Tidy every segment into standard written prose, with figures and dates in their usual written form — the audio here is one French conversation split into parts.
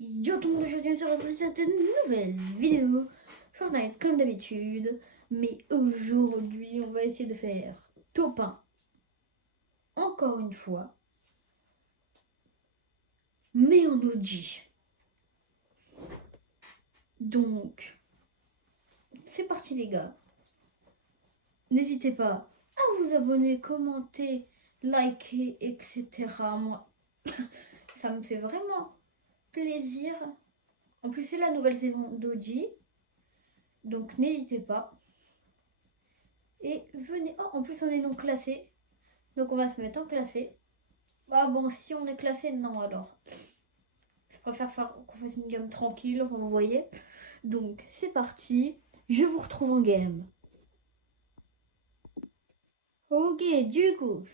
Yo tout le monde, aujourd'hui on se retrouve sur cette nouvelle vidéo Fortnite comme d'habitude. Mais aujourd'hui on va essayer de faire top 1 encore une fois, mais en OG. Donc c'est parti les gars. N'hésitez pas à vous abonner, commenter, liker, etc. Moi ça me fait vraiment plaisir. En plus c'est la nouvelle saison d'OG. Donc n'hésitez pas. Et venez. Oh, en plus on est non classé. Donc on va se mettre en classé. Ah bon, si on est classé, non alors. Je préfère qu'on fasse une game tranquille, vous voyez. Donc c'est parti. Je vous retrouve en game. Ok, du coup,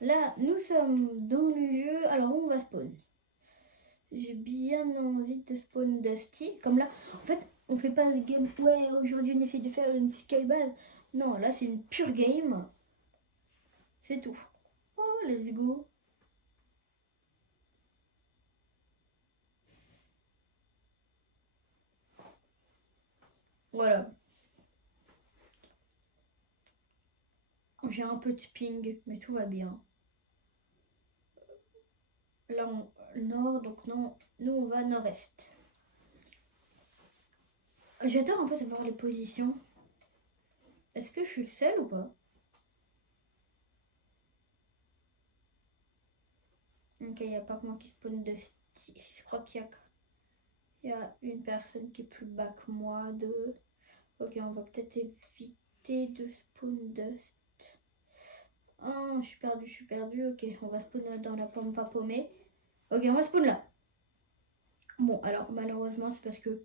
là nous sommes dans le jeu. Alors on va spawn. J'ai bien envie de spawn Dusty. Comme là, en fait, on fait pas de game. Ouais, aujourd'hui on essaie de faire une skybase. Non, là c'est une pure game. C'est tout. Oh, let's go. Voilà. J'ai un peu de ping, mais tout va bien. Là, nord, donc non, nous on va nord-est. J'adore un peu savoir les positions. Est-ce que je suis le seul ou pas? Ok, il n'y a pas que moi qui spawn de je crois qu'il y a une personne qui est plus bas que moi, deux. Ok, on va peut-être éviter de spawn dust. Ah, je suis perdu, je suis perdu. Ok, on va spawn dans la pomme pas paumée. Ok, on va spawn là. Bon, alors malheureusement, c'est parce que.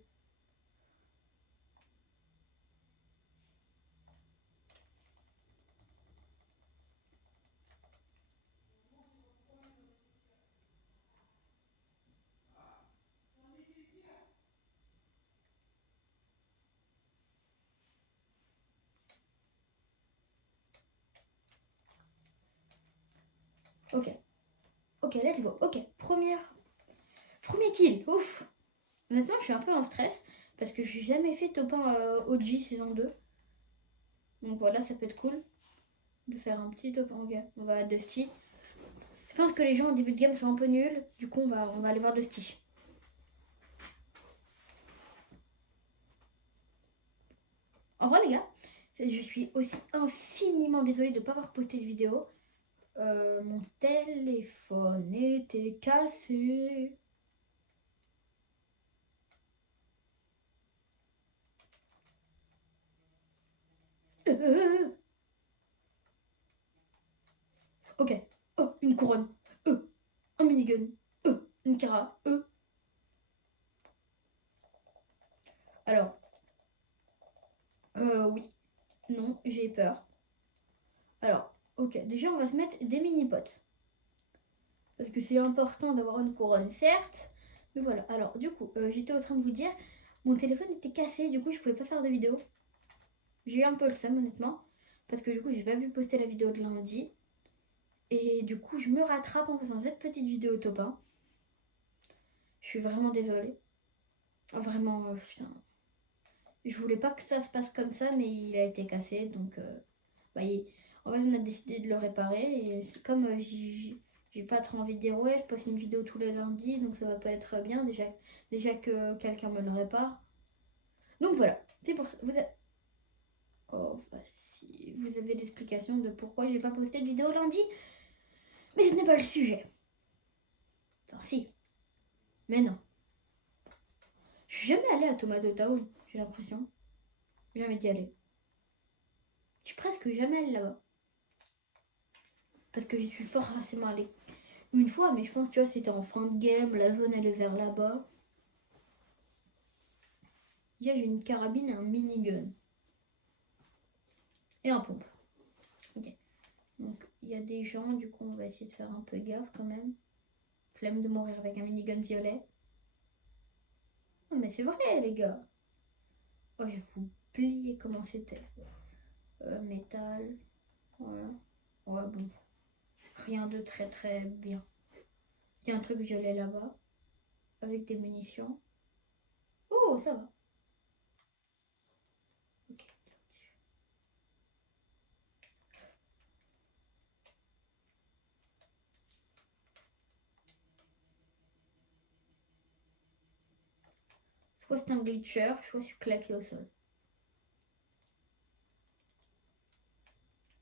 Ok, ok, let's go. Ok, premier kill. Ouf. Maintenant, je suis un peu en stress parce que j'ai jamais fait top 1 OG saison 2. Donc voilà, ça peut être cool de faire un petit top 1. Ok, on va à Dusty. Je pense que les gens au début de game sont un peu nuls. Du coup, on va aller voir Dusty. En vrai, les gars, je suis aussi infiniment désolée de ne pas avoir posté de vidéo. Mon téléphone était cassé. Ok. Oh, une couronne. Un minigun. Une cara. Alors, oui. Non, j'ai peur. Alors, ok. Déjà, on va se mettre des mini-potes. Parce que c'est important d'avoir une couronne, certes. Mais voilà. Alors, du coup, j'étais en train de vous dire, mon téléphone était cassé. Du coup, je pouvais pas faire de vidéo. J'ai eu un peu le seum, honnêtement. Parce que du coup, j'ai pas pu poster la vidéo de lundi. Et du coup, je me rattrape en faisant cette petite vidéo top 1. Je suis vraiment désolée. Vraiment, putain. Je voulais pas que ça se passe comme ça, mais il a été cassé. Donc, bah, en fait, on a décidé de le réparer. Et c'est comme j'ai pas trop envie de dire, ouais, je poste une vidéo tous les lundis, donc ça va pas être bien. Déjà que quelqu'un me le répare. Donc voilà, c'est pour ça. Oh, bah, si vous avez l'explication de pourquoi j'ai pas posté de vidéo lundi. Mais ce n'est pas le sujet. Enfin, si, mais non. Je suis jamais allée à Tomato Town, j'ai l'impression. Jamais d'y aller. Je suis presque jamais allée là-bas. Parce que j'y suis forcément allée une fois, mais je pense, tu vois, c'était en fin de game, la zone elle est vers là-bas. Déjà, j'ai une carabine et un minigun. Et un pompe. Ok. Donc, il y a des gens, du coup, on va essayer de faire un peu gaffe quand même. Flemme de mourir avec un minigun violet. Non, mais c'est vrai, les gars. Oh, je vais vous plier comment c'était. Métal. Voilà. Ouais, bon. Rien de très très bien. Il y a un truc violet là-bas. avec des munitions. Oh, ça va. Ok. Soit c'est un glitcher, soit je suis claqué au sol.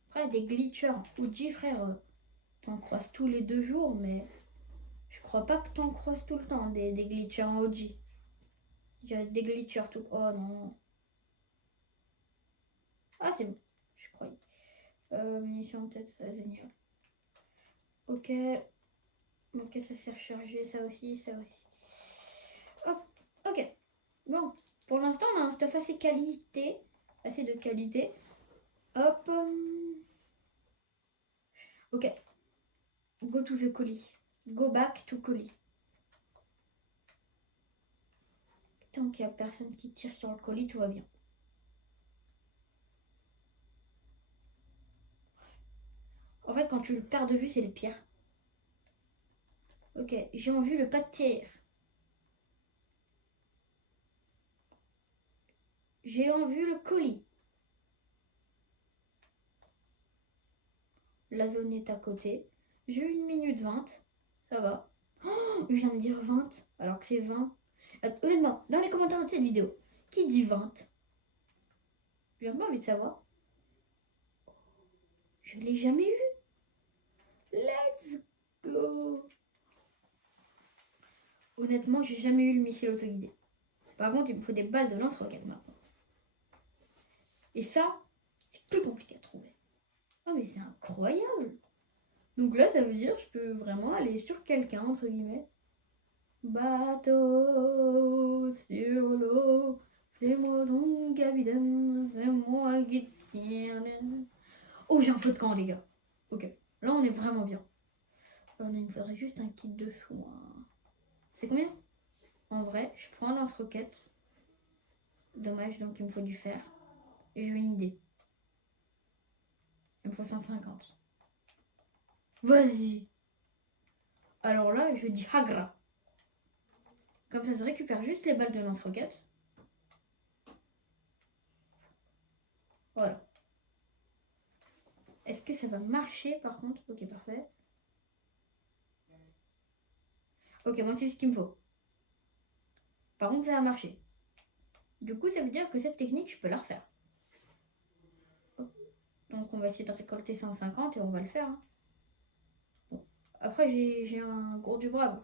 Après, des glitchers en OG, frère, t'en croises tous les 2 jours, mais je crois pas que t'en croises tout le temps, des glitchers en OG. Des glitchers tout. Oh non. Ah, c'est bon, je croyais. Munitions peut-être, génial. Ok. Ok, ça s'est rechargé, ça aussi, ça aussi. Hop, ok. Bon, pour l'instant, on a un stuff assez qualité. Assez de qualité. Hop. Ok. Go to the colis. Go back to colis. Tant qu'il n'y a personne qui tire sur le colis, tout va bien. En fait, quand tu le perds de vue, c'est le pire. Ok, j'ai en vue le pas de tir. J'ai en vue le colis. La zone est à côté. J'ai 1 minute 20. Ça va. Oh, je viens de dire 20 alors que c'est 20. Honnêtement, dans les commentaires de cette vidéo, qui dit 20? J'ai pas envie de savoir. Je l'ai jamais eu. Let's go. Honnêtement, j'ai jamais eu le missile autoguidé. Par contre, il me faut des balles de lance-roquettes maintenant. Et ça, c'est plus compliqué à trouver. Oh mais c'est incroyable. Donc là, ça veut dire que je peux vraiment aller sur quelqu'un, entre guillemets. Bateau sur l'eau, c'est moi ton capitaine, c'est moi qui tiens. Oh, j'ai un feu de camp, les gars. Ok, là on est vraiment bien. Il me faudrait juste un kit de soins. C'est combien? En vrai, je prends un lance-roquette. Dommage, donc il me faut du fer. Et j'ai une idée. Il me faut 150. Vas-y. Alors là, je dis Hagra. Comme ça, je récupère juste les balles de lance-roquette. Voilà. Est-ce que ça va marcher par contre? Ok, parfait. Ok, moi c'est ce qu'il me faut. Par contre, ça a marché. Du coup, ça veut dire que cette technique, je peux la refaire. Donc, on va essayer de récolter 150 et on va le faire. Hein. Bon. Après, j'ai un gourde du brave.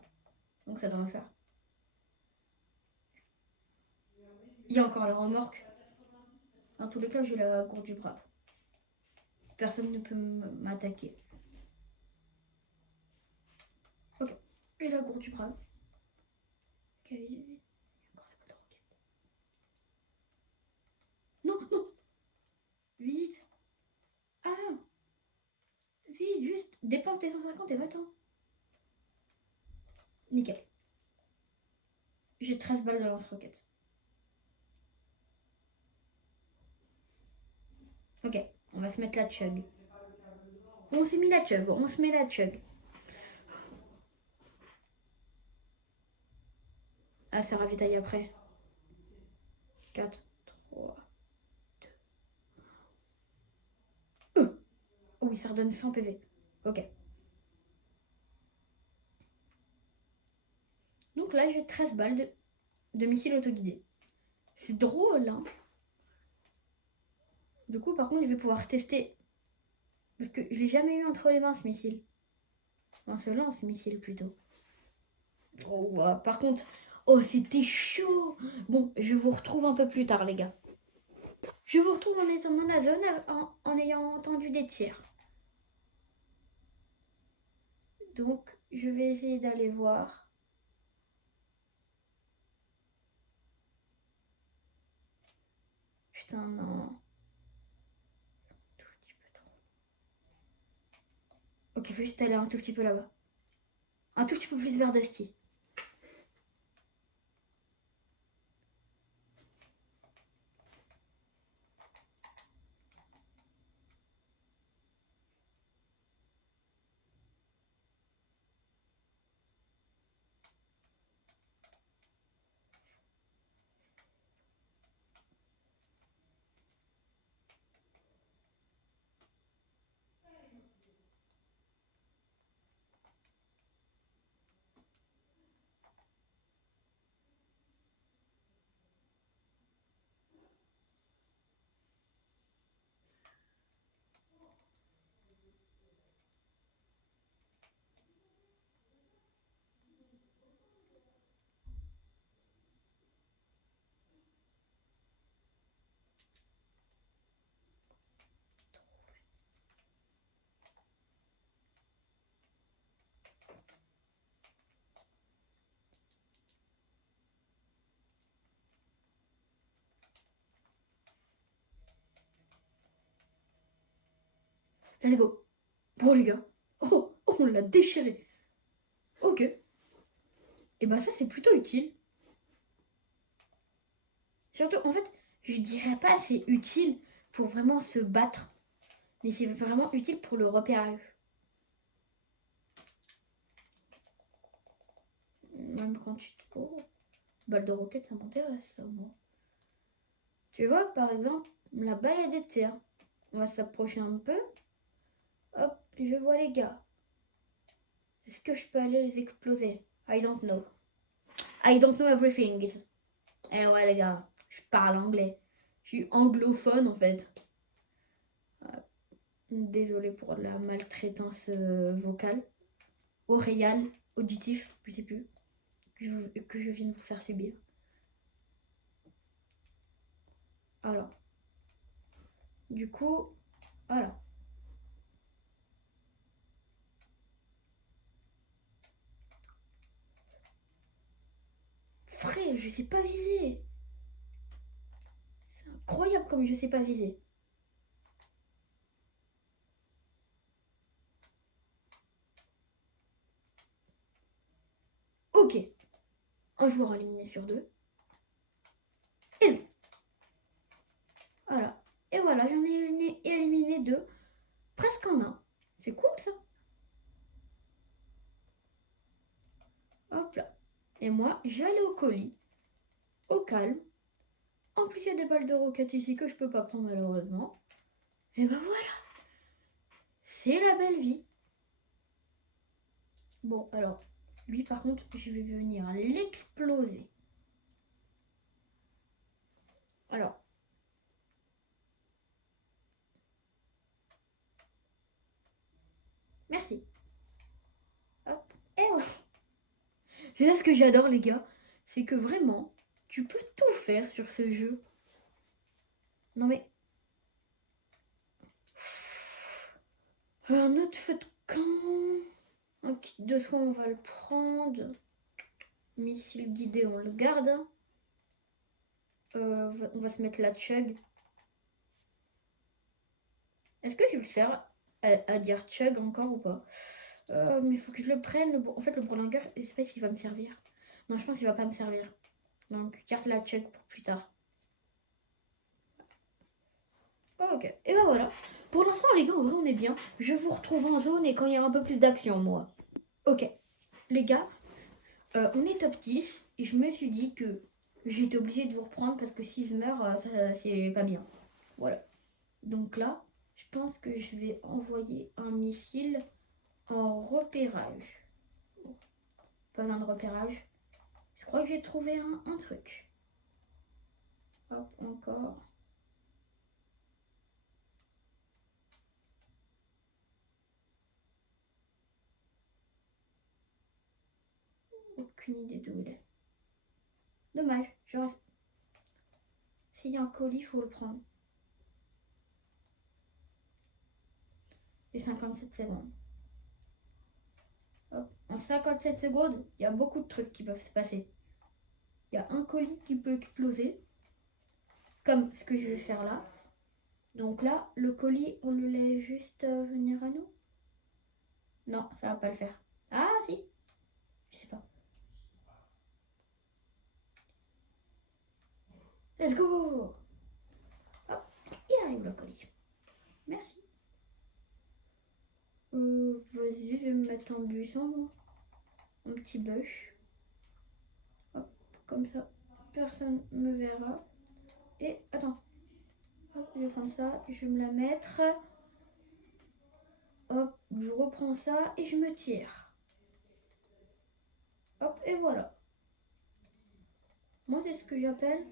Donc, ça devrait le faire. Il y a encore la remorque. Dans tous les cas, j'ai la gourde du brave. Personne ne peut m'attaquer. Ok, j'ai la gourde du brave. Ok, vite, vite, vite. Il y a encore la boîte de roquette. Non, non. Vite. Ah. Vite, juste dépense tes 150 et va-t'en. Nickel. J'ai 13 balles de lance-roquette. Ok, on va se mettre la chug. On s'est mis la chug, on se met la chug. Ah, ça ravitaille après. 4, 3, 2. Oh oui, ça redonne 100 PV. Ok. Donc là, j'ai 13 balles de missiles autoguidés. C'est drôle, hein. Du coup, par contre, je vais pouvoir tester. Parce que je l'ai jamais eu entre les mains, ce missile. Enfin, ce lance-missile, plutôt. Oh, par contre... Oh, c'était chaud. Bon, je vous retrouve un peu plus tard, les gars. Je vous retrouve en étant dans la zone en ayant entendu des tirs. Donc, je vais essayer d'aller voir. Putain, non. Tout petit peu trop. Ok, faut juste aller un tout petit peu là-bas. Un tout petit peu plus vers Dusty. Let's go. Bon les gars. Oh, oh, on l'a déchiré. Ok. Et bah ça c'est plutôt utile. Surtout, en fait, je dirais pas c'est utile pour vraiment se battre. Mais c'est vraiment utile pour le repérage. Même quand tu te... Oh, balle de roquette, ça m'intéresse, ça, moi. Tu vois, par exemple, là-bas, il y a des tirs. On va s'approcher un peu. Hop, je vois les gars. Est-ce que je peux aller les exploser? I don't know. I don't know everything. Eh ouais, les gars, je parle anglais. Je suis anglophone, en fait. Désolée pour la maltraitance vocale. Oréal, auditif, je sais plus. Que je viens de vous faire subir. Alors. Du coup, voilà. Frère, je sais pas viser. C'est incroyable comme je sais pas viser. Ok. Un joueur éliminé sur deux. Et lui. Voilà. Et voilà, j'en ai éliminé deux. Presque en un. C'est cool ça. Hop là. Et moi, j'allais au colis. Au calme. En plus, il y a des balles de roquette ici que je peux pas prendre malheureusement. Et ben voilà. C'est la belle vie. Bon, alors, lui par contre, je vais venir l'exploser. Alors. Merci. Hop. Et ouais. C'est ça ce que j'adore les gars. C'est que vraiment, tu peux tout faire sur ce jeu. Non mais... Un autre feu de camp. Un kit de soins, on va le prendre. Missile guidé, on le garde. On va se mettre la chug. Est-ce que je le sers à dire chug encore ou pas? Mais il faut que je le prenne. En fait, le bourlingueur, je sais pas s'il va me servir. Non, je pense qu'il va pas me servir. Donc, garde la chug pour plus tard. Ok, et ben voilà. Pour l'instant, les gars, en vrai, on est bien. Je vous retrouve en zone et quand il y a un peu plus d'action, moi. Ok, les gars, on est top 10 et je me suis dit que j'étais obligée de vous reprendre parce que si je meurs, ça c'est pas bien. Voilà. Donc là, je pense que je vais envoyer un missile en repérage. Pas un de repérage. Je crois que j'ai trouvé un truc. Hop, encore. Aucune idée d'où il est. Dommage, je reste. S'il y a un colis, il faut le prendre. Et 57 secondes. Hop. En 57 secondes, il y a beaucoup de trucs qui peuvent se passer. Il y a un colis qui peut exploser, comme ce que je vais faire là. Donc là, le colis, on le laisse juste venir à nous. Non, ça va pas le faire. Ah si, je sais pas. Let's go. Hop, il arrive le colis. Merci. Vas-y, je vais me mettre en buisson, moi. Un petit bush. Hop, comme ça, personne me verra. Et attends. Hop, je prends ça, je vais me la mettre. Hop, je reprends ça et je me tire. Hop, et voilà. Moi, c'est ce que j'appelle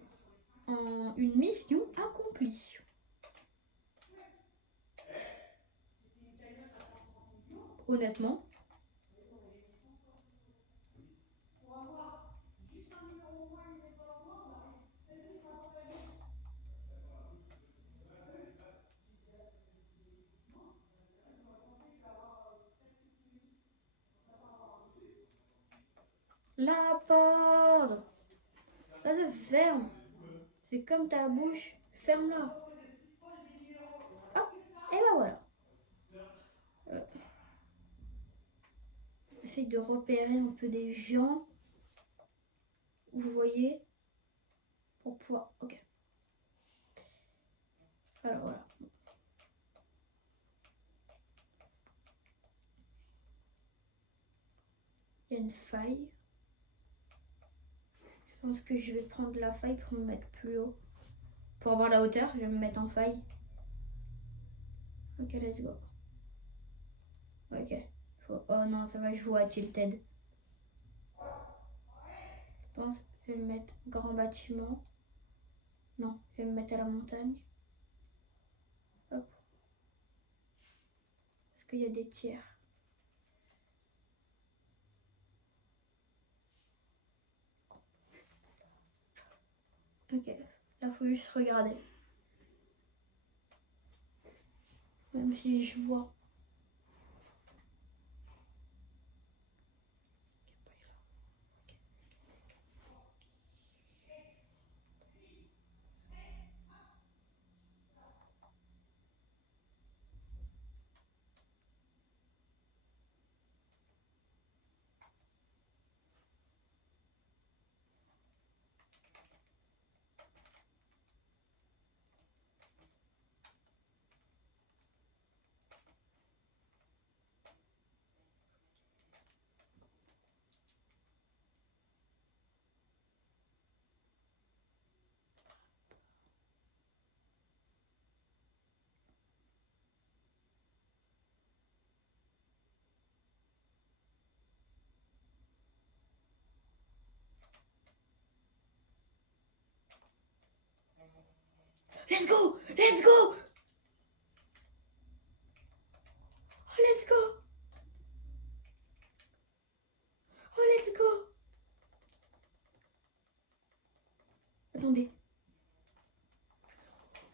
une mission accomplie. Honnêtement. La porte. Vas-y, ferme. C'est comme ta bouche. Ferme-la. Hop, et ben voilà. j'essaye de repérer un peu des gens. Vous voyez? Pour pouvoir... Ok. Alors voilà. Il y a une faille. Je pense que je vais prendre la faille pour me mettre plus haut. Pour avoir la hauteur, je vais me mettre en faille. Ok, let's go. Ok. Oh non, ça va jouer à Tilted. Je pense que je vais me mettre grand bâtiment. Non, je vais me mettre à la montagne. Hop. Parce qu'il y a des tiers. Ok, là faut juste regarder. Même si je vois. Let's go! Let's go! Oh, let's go! Oh, let's go! Attendez.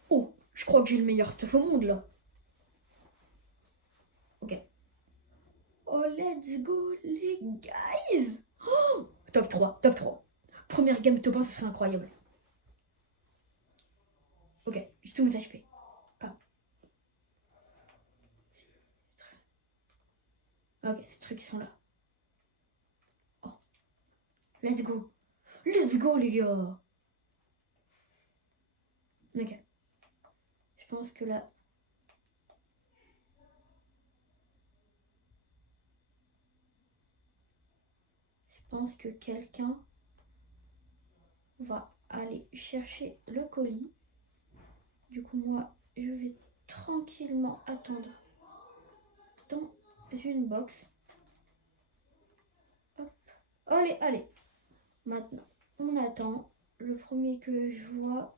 Oh, je crois que j'ai le meilleur stuff au monde là. Ok. Oh, let's go les guys! Oh, top 3, top 3. Première game top 1, ce serait incroyable. Ok, j'ai tous mes HP. Ah. Ok, ces trucs sont là. Oh, let's go. Let's go les gars. Ok. Je pense que là... Je pense que quelqu'un va aller chercher le colis. Du coup, moi, je vais tranquillement attendre dans une box. Hop. Allez, allez. Maintenant, on attend. Le premier que je vois,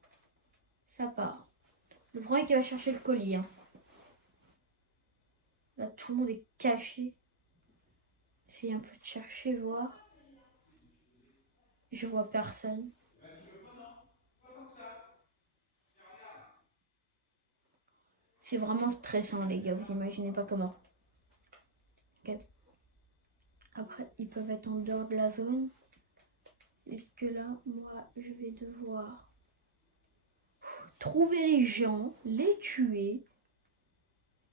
ça part. Le premier qui va chercher le colis. Hein. Là, tout le monde est caché. Essayez un peu de chercher, voir. Je vois personne. C'est vraiment stressant, les gars. Vous imaginez pas comment. Okay. Après, ils peuvent être en dehors de la zone. Est-ce que là, moi, je vais devoir trouver les gens, les tuer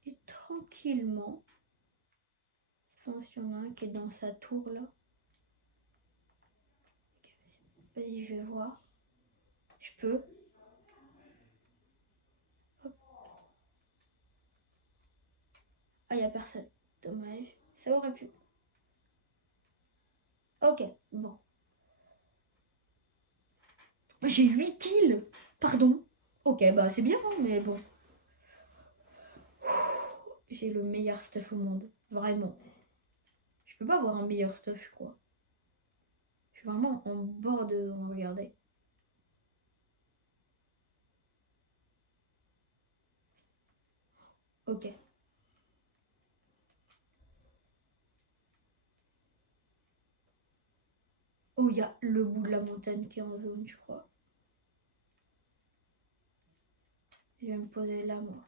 et tranquillement. Je pense qu'il y en a un qui est dans sa tour là. Vas-y, je vais voir. Je peux. Hop. Ah, il n'y a personne. Dommage. Ça aurait pu. Ok, bon. J'ai 8 kills. Pardon. Ok, bah c'est bien, hein, mais bon. J'ai le meilleur stuff au monde. Vraiment. Je peux pas avoir un meilleur stuff, je crois. Je suis vraiment en bord de zone. Regardez. Ok. Oh, il y a le bout de la montagne qui est en zone, je crois. Je vais me poser là, moi.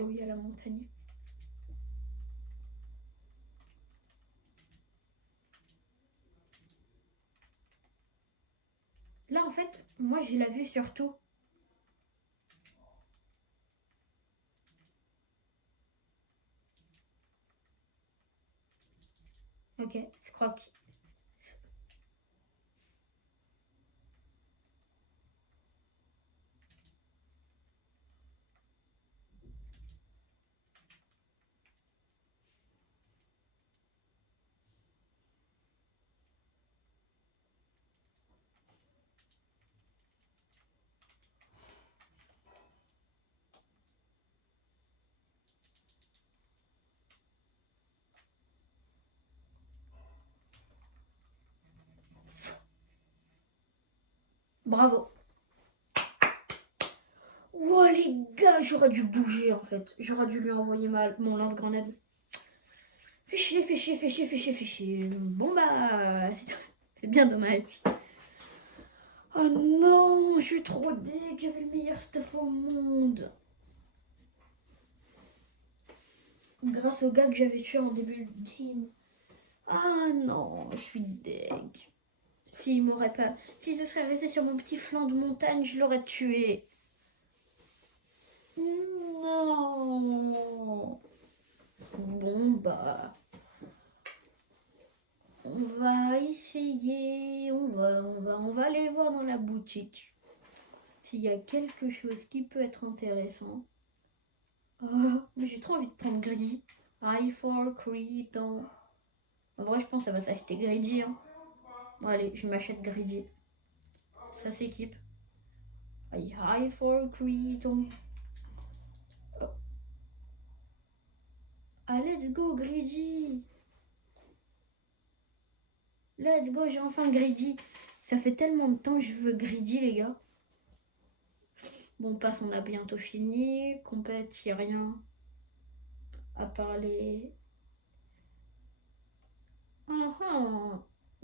Oh, il y a la montagne. Là, en fait, moi, j'ai la vue sur tout. Ok, je crois que... Bravo. Oh les gars, j'aurais dû bouger en fait. J'aurais dû lui envoyer mon lance-grenade. Fais chier, fais chier, fais chier, fais chier, fais chier. Bon bah, c'est bien dommage. Oh non, je suis trop deg, j'avais le meilleur stuff au monde. Grâce au gars que j'avais tué en début de team. Ah non, je suis deg. S'il m'aurait pas... Si ce serait resté sur mon petit flanc de montagne, je l'aurais tué. Non. Bon bah... On va essayer, on va aller voir dans la boutique s'il y a quelque chose qui peut être intéressant. Oh, mais j'ai trop envie de prendre Greedy. I for Creedon. En vrai, je pense que ça va s'acheter Greedy. Hein. Bon, allez, je m'achète Greedy. Ça s'équipe. I for Creedon. Oh. Ah, let's go, Greedy. Let's go, j'ai enfin Greedy. Ça fait tellement de temps que je veux Greedy, les gars. Bon, passe, on a bientôt fini. Compète, y a rien. À part les...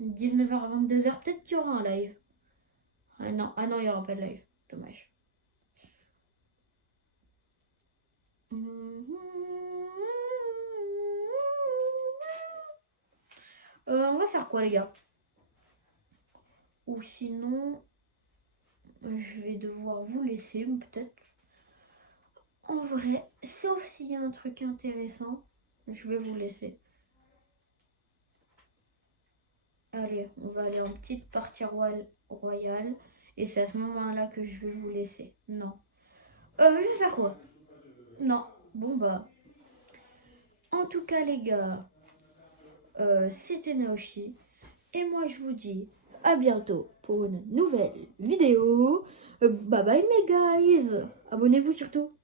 19h à 22h, peut-être qu'il y aura un live. Ah non, il n'y aura pas de live. Dommage. On va faire quoi, les gars? Ou sinon, je vais devoir vous laisser, peut-être. En vrai, sauf s'il y a un truc intéressant, je vais vous laisser. Allez, on va aller en petite partie royale. Et c'est à ce moment-là que je vais vous laisser. Non. Je vais faire quoi? Non. Bon bah. En tout cas les gars, c'était Naoshi. Et moi je vous dis à bientôt pour une nouvelle vidéo. Bye bye mes guys. Abonnez-vous surtout.